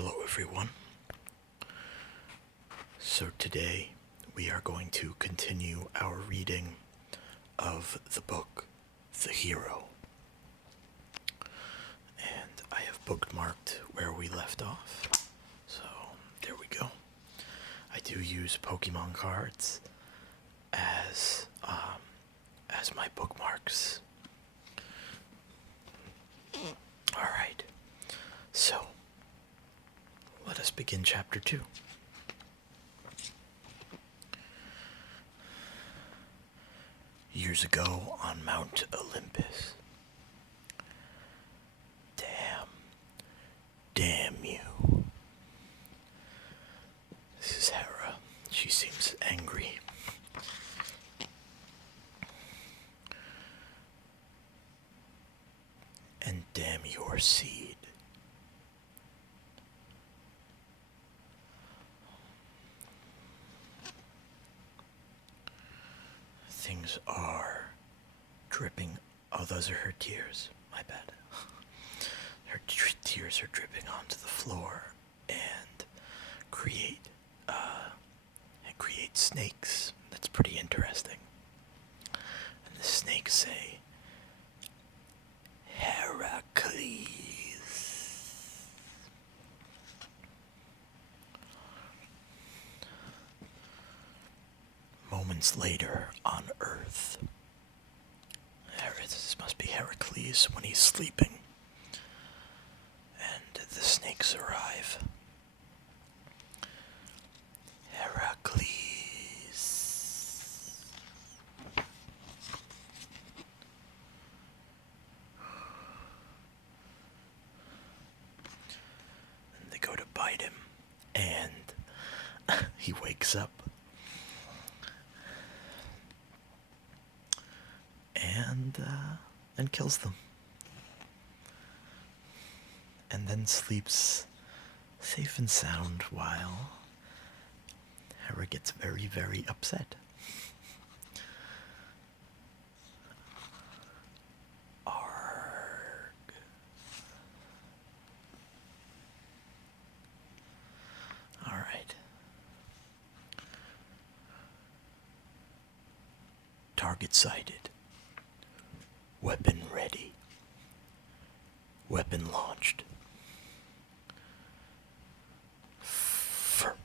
Hello, everyone. So, today we are going to continue our reading of the book, The Hero. And I have bookmarked where we left off. So, there we go. I do use Pokemon cards as my bookmarks. Alright. So, let us begin chapter 2. Years ago on Mount Olympus. Damn you. This is Hera. She seems angry. And damn your seed. Things are dripping. Oh, those are her tears. My bad. Her tears are dripping onto the floor and create snakes. That's pretty interesting. And the snakes say, Heracles. Moments later on Earth. This must be Heracles when he's sleeping. And the snakes arrive. Heracles. And they go to bite him. And he wakes up. And kills them. And then sleeps safe and sound while Hera gets very, very upset. Arg. Alright. Target sighted. Weapon ready. Weapon launched. Ferp.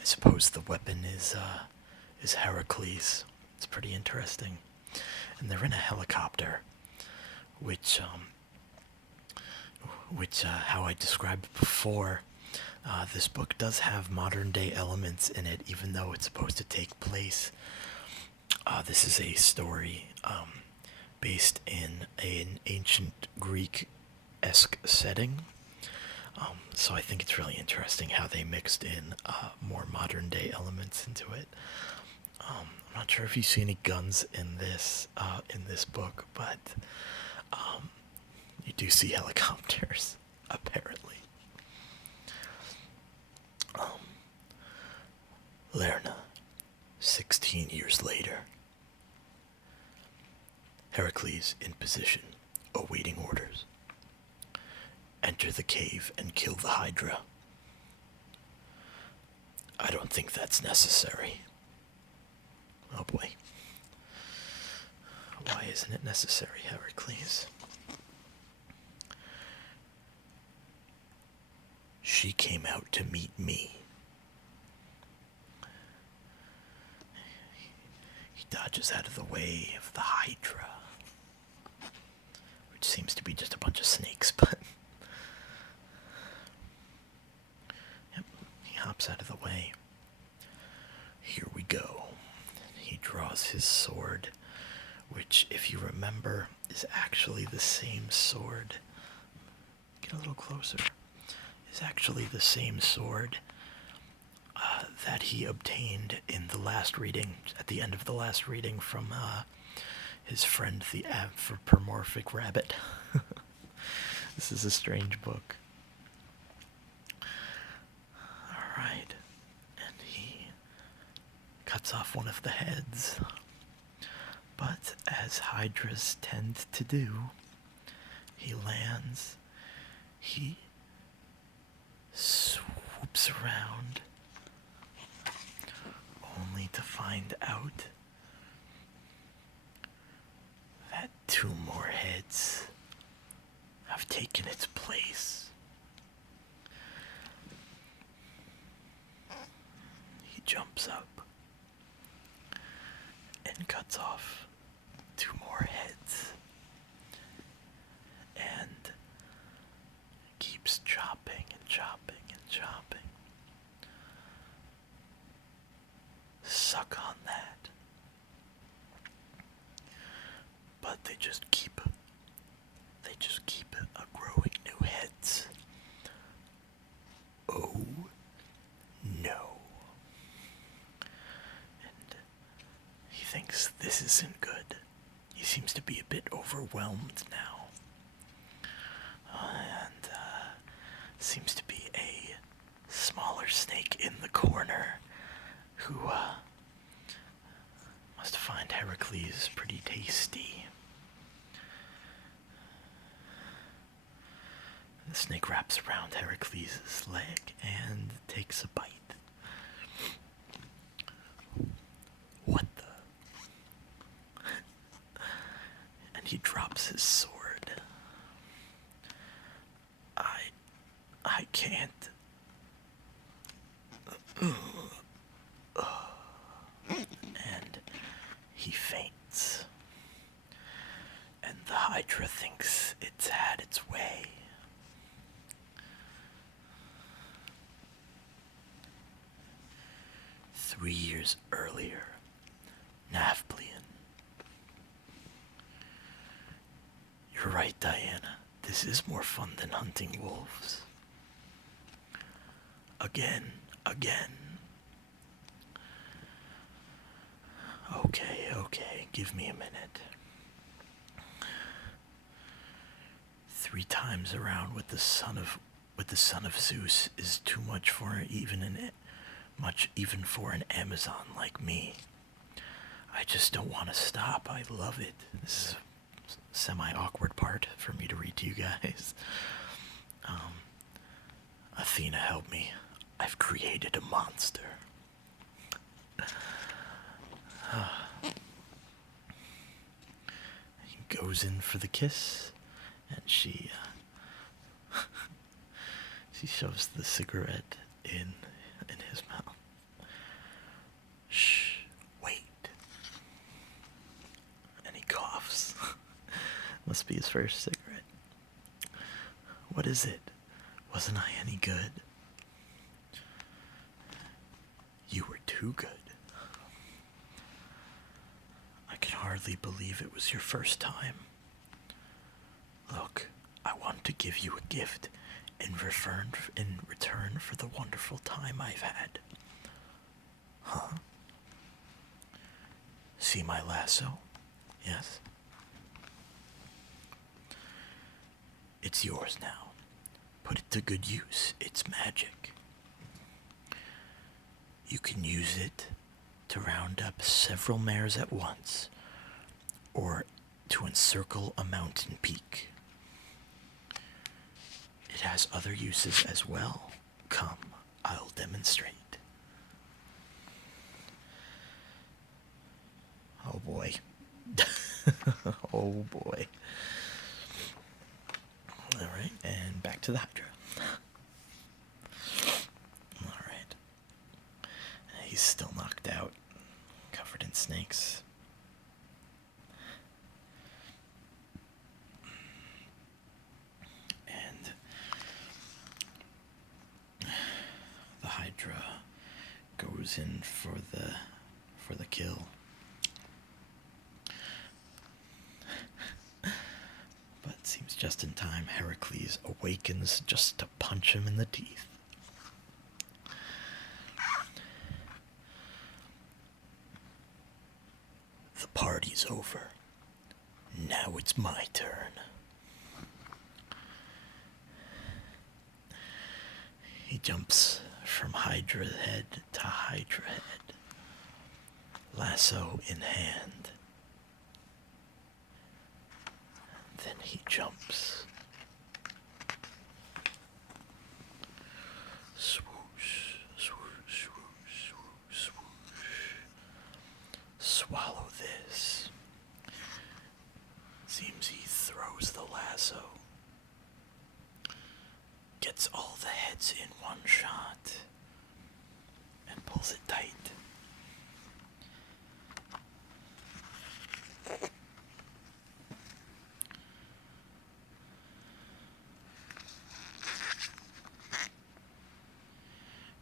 I suppose the weapon is Heracles. It's pretty interesting. And they're in a helicopter, which how I described before, this book does have modern day elements in it, even though it's supposed to take place. This is a story based in an ancient Greek-esque setting. So I think it's really interesting how they mixed in more modern-day elements into it. I'm not sure if you see any guns in this book, but you do see helicopters, apparently. Lerna, 16 years later. Heracles in position, awaiting orders. Enter the cave and kill the Hydra. I don't think that's necessary. Oh boy. Why isn't it necessary, Heracles? She came out to meet me. He dodges out of the way of the Hydra. Which seems to be just a bunch of snakes, but... Yep, he hops out of the way. Here we go. He draws his sword, which, if you remember, is actually the same sword. Get a little closer. Is actually the same sword that he obtained in the last reading, at the end of the last reading from his friend the anthropomorphic rabbit. This is a strange book. Alright. And he cuts off one of the heads. But as hydras tend to do, he lands. He loops around, only to find out that two more heads have taken its place. He jumps up and cuts off two more heads and keeps chopping and chopping and chopping. Suck on that. But they just keep growing new heads. Oh no. And he thinks this isn't good. He seems to be a bit overwhelmed now. And seems to be a smaller snake in the corner who must find Heracles pretty tasty. The snake wraps around Heracles' leg and takes a bite. What the? And he drops his sword. I can't. And he faints. And the Hydra thinks it's had its way. "3 years earlier, Navplian." You're right, Diana. This is more fun than hunting wolves. Again. Okay, give me a minute. 3 times around with the son of Zeus is too much for even for an Amazon like me. I just don't want to stop. I love it. This is a semi-awkward part for me to read to you guys. Athena, help me. I've created a monster. He goes in for the kiss, and she shoves the cigarette in his mouth. Shh, wait. And he coughs. Must be his first cigarette. What is it? Wasn't I any good? You were too good. I can hardly believe it was your first time. Look, I want to give you a gift in return for the wonderful time I've had. Huh? See my lasso? Yes? It's yours now. Put it to good use. It's magic. You can use it to round up several mares at once, or to encircle a mountain peak. It has other uses as well. Come, I'll demonstrate. Oh boy. Oh boy. Alright, and back to the Hydra. Alright. He's still knocked out, covered in snakes. And the Hydra goes in for the kill. But it seems just in time, Heracles awakens just to punch him in the teeth. The party's over. Now it's my turn. He jumps from Hydra head to Hydra head, lasso in hand. Then he jumps. Swoosh, gets all the heads in one shot and pulls it tight.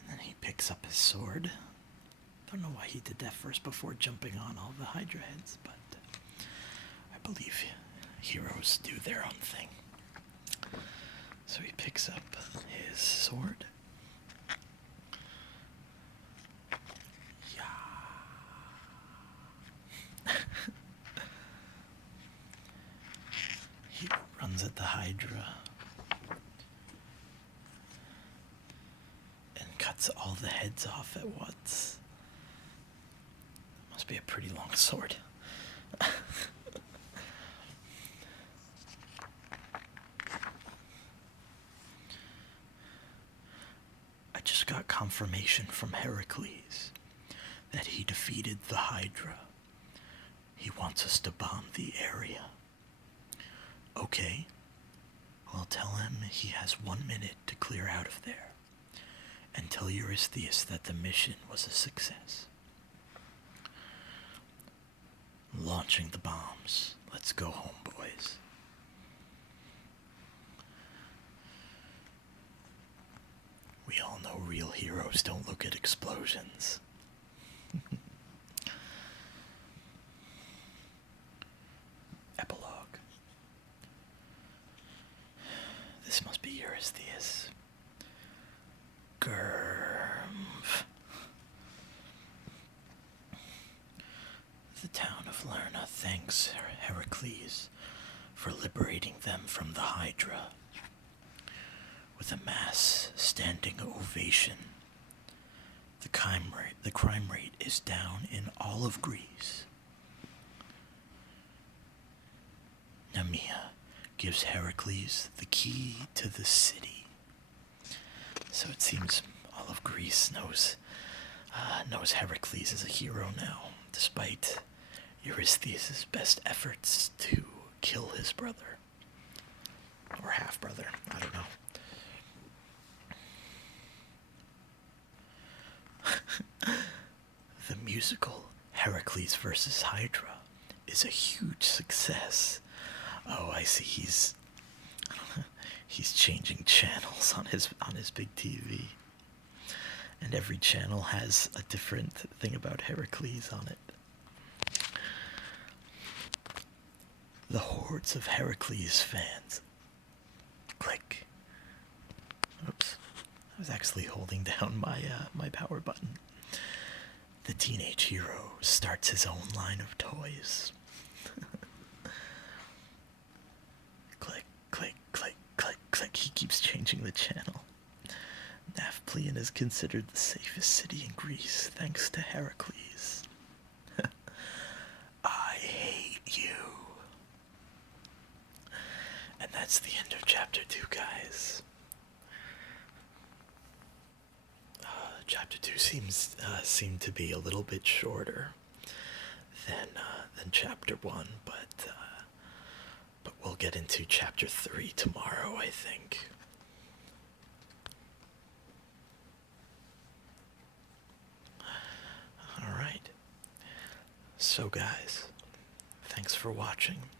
And then he picks up his sword. Don't know why he did that first before jumping on all the Hydra heads, but I believe heroes do their own thing. So he picks up his sword. Yeah. He runs at the Hydra and cuts all the heads off at once. Must be a pretty long sword. I just got confirmation from Heracles that he defeated the Hydra. He wants us to bomb the area. Okay, well, tell him he has 1 minute to clear out of there, and tell Eurystheus that the mission was a success. Launching the bombs. Let's go home, boys. We all know real heroes don't look at explosions. Epilogue. This must be Eurystheus. Grrrmph. The town of Lerna thanks Heracles for liberating them from the Hydra. With a mass standing ovation, the crime rate is down in all of Greece. Nemea gives Heracles the key to the city. So it seems all of Greece knows Heracles is a hero now, despite Eurystheus' best efforts to kill his brother. Or half-brother, I don't know. The musical Heracles vs. Hydra is a huge success. Oh, I see. He's changing channels on his big TV, and every channel has a different thing about Heracles on it. The hordes of Heracles fans. Click. Oops. I was actually holding down my power button. The teenage hero starts his own line of toys. Click, click, click, click, click. He keeps changing the channel. Nafplion is considered the safest city in Greece thanks to Heracles. I hate you. And that's the end of chapter 2, guys. Chapter 2 seemed to be a little bit shorter than chapter 1, but we'll get into chapter 3 tomorrow, I think. All right. So guys, thanks for watching.